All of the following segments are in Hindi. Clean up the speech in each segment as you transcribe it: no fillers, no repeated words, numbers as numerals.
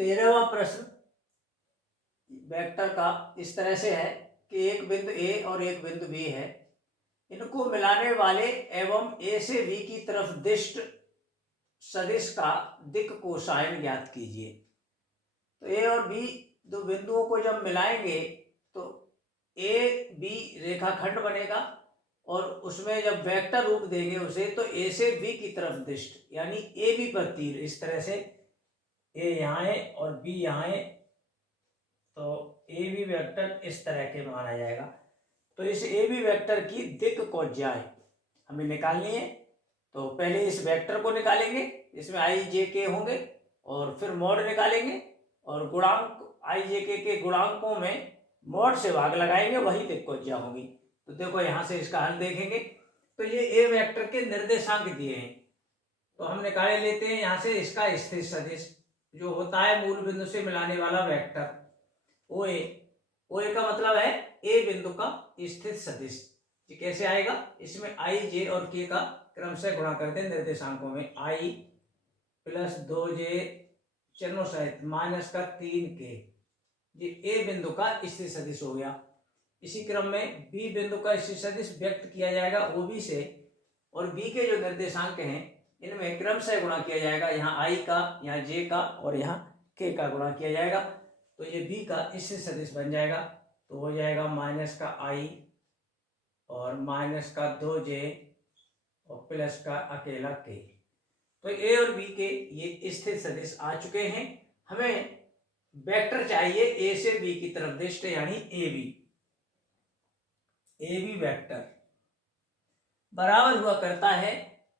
13वां प्रश्न वेक्टर का इस तरह से है कि एक बिंदु ए और एक बिंदु बी है, इनको मिलाने वाले एवं ए से बी की तरफ दिष्ट सदिश का दिक् कोसाइन ज्ञात कीजिए। तो ए और बी दो बिंदुओं को जब मिलाएंगे तो ए बी रेखाखंड बनेगा और उसमें जब वेक्टर रूप देंगे उसे तो ए से बी की तरफ दिष्ट यानी ए बी पर तीर, इस तरह से ए यहाँ है और बी यहाँ है, तो ए बी वेक्टर इस तरह के माना जाएगा। तो इस ए बी वेक्टर की दिक् कोज्याए हमें निकालनी है। तो पहले इस वेक्टर को निकालेंगे, इसमें आई जे के होंगे और फिर मॉड निकालेंगे और गुणांक आई जे के गुणांकों में मॉड से भाग लगाएंगे, वही दिक् कोज्या होगी। तो देखो यहाँ से इसका हल देखेंगे तो ये ए वेक्टर के निर्देशांक दिए हैं, तो हम निकाले लेते हैं यहाँ से इसका स्थित सदिश जो होता है मूल बिंदु से मिलाने वाला वेक्टर ओ ए का मतलब है ए बिंदु का स्थित सदिश। ये कैसे आएगा, इसमें आई जे और के का क्रमशः गुणा करते हैं निर्देशांकों में, आई प्लस 2j चरणों सहित माइनस का 3k, ये ए बिंदु का स्थित सदिश हो गया। इसी क्रम में बी बिंदु का स्थित सदिश व्यक्त किया जाएगा ओ बी से, और बी के जो निर्देशांक हैं इनमें क्रमशः गुणा किया जाएगा, यहाँ आई का, यहाँ जे का और यहाँ के का गुणा किया जाएगा, तो ये बी का स्थित सदिश बन जाएगा। तो हो जाएगा माइनस का आई और माइनस का 2j और प्लस का अकेला के। तो ए और बी के ये स्थित सदिश आ चुके हैं। हमें वेक्टर चाहिए ए से बी की तरफ दिष्ट यानी ए बी वेक्टर बराबर हुआ करता है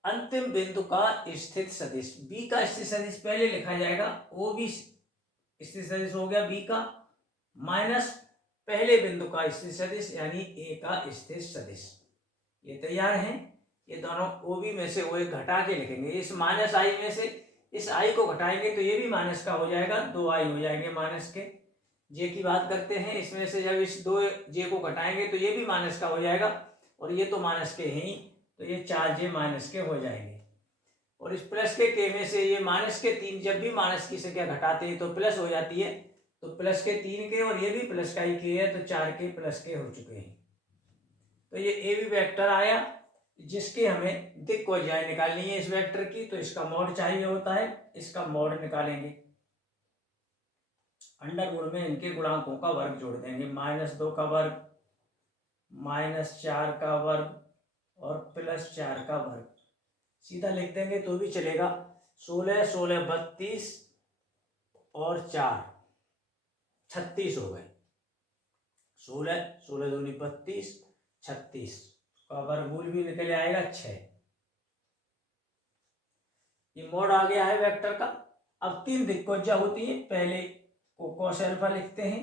अंतिम बिंदु का स्थित सदिश। बी का स्थित सदिश पहले लिखा जाएगा, ओ बी स्थित सदिश हो गया बी का, माइनस पहले बिंदु का स्थित सदिश यानी ए का स्थित सदिश। ये तैयार है। ये दोनों ओ बी में से ओ एक घटा के लिखेंगे, इस माइनस आई में से इस आई को घटाएंगे तो ये भी माइनस का हो जाएगा, 2i हो जाएंगे माइनस के। जे की बात करते हैं, इसमें से जब इस 2j को घटाएंगे तो ये भी माइनस का हो जाएगा और ये तो माइनस के हैं ही, तो ये 4j माइनस के हो जाएंगे। और इस प्लस के में से ये माइनस के 3, जब भी माइनस की संख्या घटाते हैं तो प्लस हो जाती है, तो प्लस के 3k और ये भी प्लस का ही के है, तो 4k प्लस के हो चुके हैं। तो ये ए बी वेक्टर आया जिसके हमें दिक् कोज्याए निकालनी है इस वेक्टर की, तो इसका मॉड चाहिए होता है, इसका मॉड निकालेंगे। अंडर गुण में इनके गुणांकों का वर्ग जोड़ देंगे, -2 का वर्ग, -4 का वर्ग और +4 का वर्ग। सीधा लिख देंगे तो भी चलेगा। 16 16 32 और 4 36 हो गए। 16 16 दूनी 32 36 का वर्गमूल भी निकल आएगा 6। ये मोड आ गया है वेक्टर का। अब 3 दिक् कोज्या होती है, पहले को cos अल्फा लिखते हैं,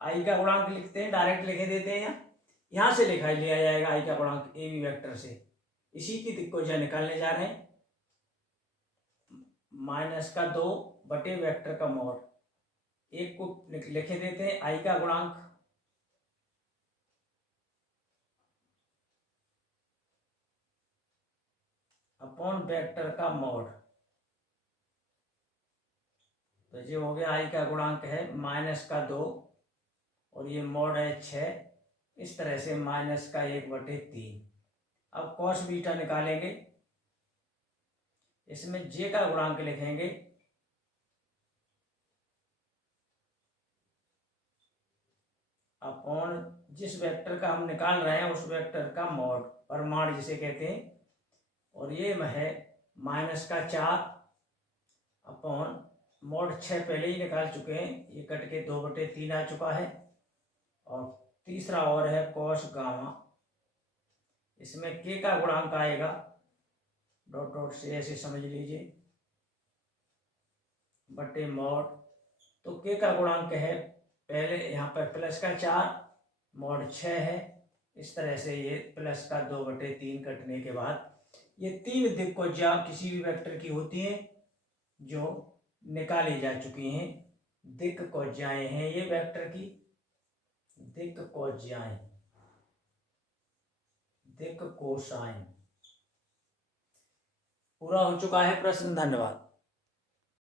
आई का गुणांक लिखते हैं, डायरेक्ट लिखे देते हैं, यहाँ से लिखा लिया जाएगा आई का गुणांक ए बी वेक्टर से। इसी की दिक् कोज्या निकालने जा रहे हैं, -2 बटे वेक्टर का मोड, एक को लिखे देते हैं आई का गुणांक अपॉन वेक्टर का मोड, तो ये हो गया आई का गुणांक है -2 और ये मोड है 6, इस तरह से -1/3। अब कॉस बीटा निकालेंगे, इसमें जे का गुणांक लिखेंगे अपॉन जिस वेक्टर का हम निकाल रहे हैं उस वेक्टर का मोड, परिमाण जिसे कहते हैं, और ये है -4 अपॉन मोड 6 पहले ही निकाल चुके हैं, ये कट के 2/3 आ चुका है। और तीसरा और है कॉस गामा, इसमें के का गुणांक आएगा डॉट डॉट से ऐसे समझ लीजिए बटे मोड, तो के का गुणांक है पहले यहाँ पर +4 मोड 6 है, इस तरह से ये +2/3 कटने के बाद ये 3 दिक् कोज्या किसी भी वेक्टर की होती हैं जो निकाली जा चुकी हैं। दिक् कोज्याएं हैं ये वेक्टर की, दिक् कोज्याएं, दिक् कोसाइन। पूरा हो चुका है प्रश्न, धन्यवाद।